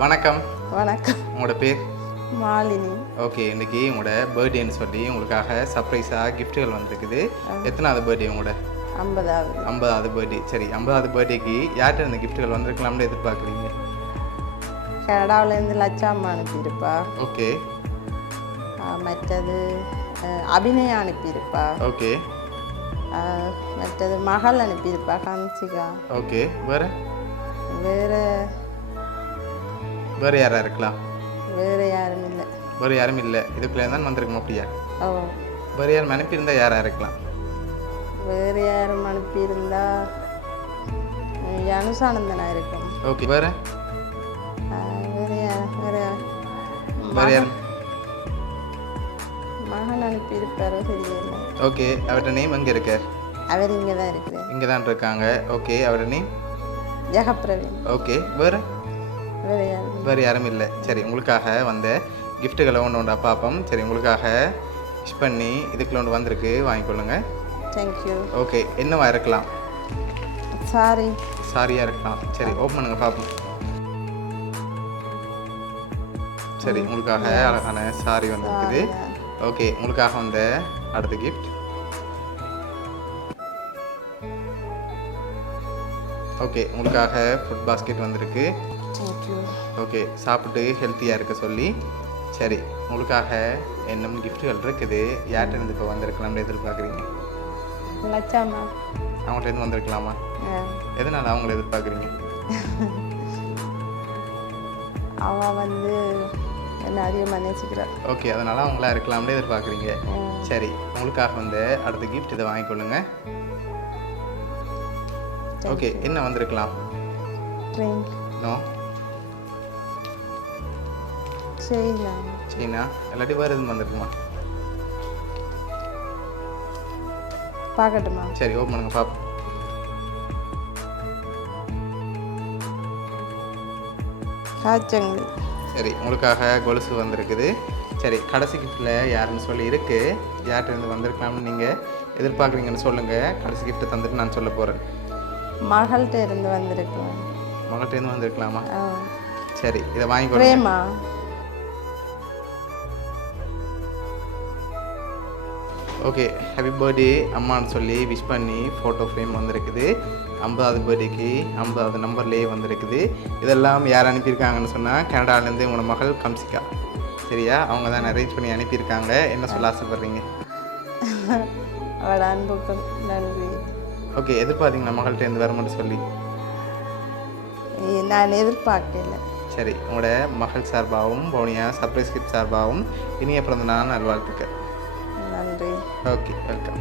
வணக்கம். வணக்கம். உங்களோட பேர்? மாலினி. ஓகே, இன்னைக்கு உங்களோட பர்த்டேன்னு சொல்லி உங்களுக்காக சர்ப்ரைஸாக கிஃப்ட்டுகள் வந்திருக்குது. எத்தனாவது பர்த்டே உங்களோட? 50வது. 50வது பர்த்டே. சரி, 50வது பர்த்டேக்கு யார்கிட்ட இந்த கிஃப்ட்டுகள் வந்திருக்கலாம்னு எதிர்பார்க்குறீங்க? கனடாவிலேருந்து லட்சாம்மா அனுப்பியிருப்பா. ஓகே. மற்றது அபிநயா அனுப்பியிருப்பா. ஓகே. மற்றது மகள் அனுப்பியிருப்பா, ஹன்சிகா. ஓகே. வேறு வேறு வேறு யாராக இருக்கலாம்? வேறு யாரும் இல்லை. வேறு யாரும் இல்லை. இதுக்குள்ளே தான் வந்திருக்கணும் அப்படியா? ஓ. வேறு யாரும் அனுப்பியிருந்தால் யாராக இருக்கலாம்? வேறு யாரும் அனுப்பியிருந்தா அனுசானந்தனா இருக்கும். ஓகே. வேறு வேறு யார் வேறு வேறு யாரும்? மகன் அனுப்பியிருப்பாரோ தெரியல. ஓகே. அவர்கிட்ட நேம் எங்கே இருக்க? அவர் இங்கே தான் இருக்கிறார். இங்கே தான் இருக்காங்க. ஓகே. அவரோட நேம்? ஜெகப்பிரவீன். ஓகே. வேறு வேறு யாரும் வேறு யாரும் இல்லை. சரி, உங்களுக்காக வந்த கிஃப்ட்டுகளை ஒன்று பார்ப்போம். சரி, உங்களுக்காக விஷ் பண்ணி இதுக்குள்ள ஒன்று வந்திருக்கு, வாங்கிக்கொள்ளுங்க. தேங்க்யூ. ஓகே. என்னவா இருக்கலாம்? சாரி. சாரியாக இருக்கலாம். சரி, ஓப்பன் பண்ணுங்க பார்ப்போம். சரி, உங்களுக்காக அழகான சாரி வந்திருக்குது. ஓகே, உங்களுக்காக வந்த அடுத்த கிஃப்ட். ஓகே, உங்களுக்காக ஃபுட் பாஸ்கெட் வந்திருக்கு. தேங்க்யூ. ஓகே, சாப்பிட்டு ஹெல்த்தியாக இருக்க சொல்லி. சரி, உங்களுக்காக இன்னும் கிஃப்ட்டுகள் இருக்குது. யார்கிட்ட இப்போ வந்திருக்கலாம்னு எதிர்பார்க்குறீங்க? லட்சாம்மா. அவங்கள்ட்டேருந்து வந்திருக்கலாமா? எதனால் அவங்கள எதிர்பார்க்குறீங்க? அவள் வந்து என்ன அதிகமாக நேசிக்கிறாள். ஓகே, அதனால் அவங்களா இருக்கலாம்னு எதிர்பார்க்குறீங்க. சரி, உங்களுக்காக வந்து அடுத்த கிஃப்ட் இதை வாங்கிக்கொள்ளுங்க. ஓகே, என்ன வந்திருக்கலாம்? ட்ரெயின். நோ. சீனா இல்லாட்டி வேறு எதுவும் வந்திருக்குமா? பார்க்கட்டுமா? சரி, ஓப்பன் பண்ணுங்க பார்ப்போம். காய்ச்சங்கள். சரி, உங்களுக்காக கொலுசு வந்திருக்குது. சரி, கடைசி கிஃப்ட்டில் யாருன்னு சொல்லி இருக்குது. யார்கிட்ட இருந்து வந்திருக்கலாம்னு நீங்கள் எதிர்பார்க்குறீங்கன்னு சொல்லுங்கள். கடைசி கிஃப்ட்டை தந்துட்டு நான் சொல்ல போகிறேன். மகள்கிட்ட இருந்து வந்திருக்கலாம். மகள்கிட்ட இருந்து வந்திருக்கலாமா? சரி, இதை வாங்கிக்கோ. பிரேமா. ஓகே, ஹாப்பி பர்த்டே அம்மான்னு சொல்லி விஷ் பண்ணி ஃபோட்டோ ஃப்ரேம் வந்திருக்குது. 50வது பர்த்டேக்கு 50வது நம்பர்லேயே வந்திருக்குது. இதெல்லாம் யார் அனுப்பியிருக்காங்கன்னு சொன்னால் கனடாலேருந்து உங்களோட மகள் கம்சிகா. சரியா? அவங்க தான் அரேஞ்ச் பண்ணி அனுப்பியிருக்காங்க. என்ன சொல்ல ஆசைப்பட்றீங்க? அவளோட அன்புக்கு நன்றி. ஓகே, எதிர்பார்த்தீங்களா மகள்கிட்ட இருந்து வர மட்டும் சொல்லி? நான் எதிர்பார்க்கல. சரி, உங்களோட மகள் சார்பாகவும் பவுனியா சர்ப்ரைஸ் கிஃப்ட் சார்பாகவும் இனிய பிறந்த நாள் நல்வாழ்த்துக்கள். நன்றி. Okay, welcome.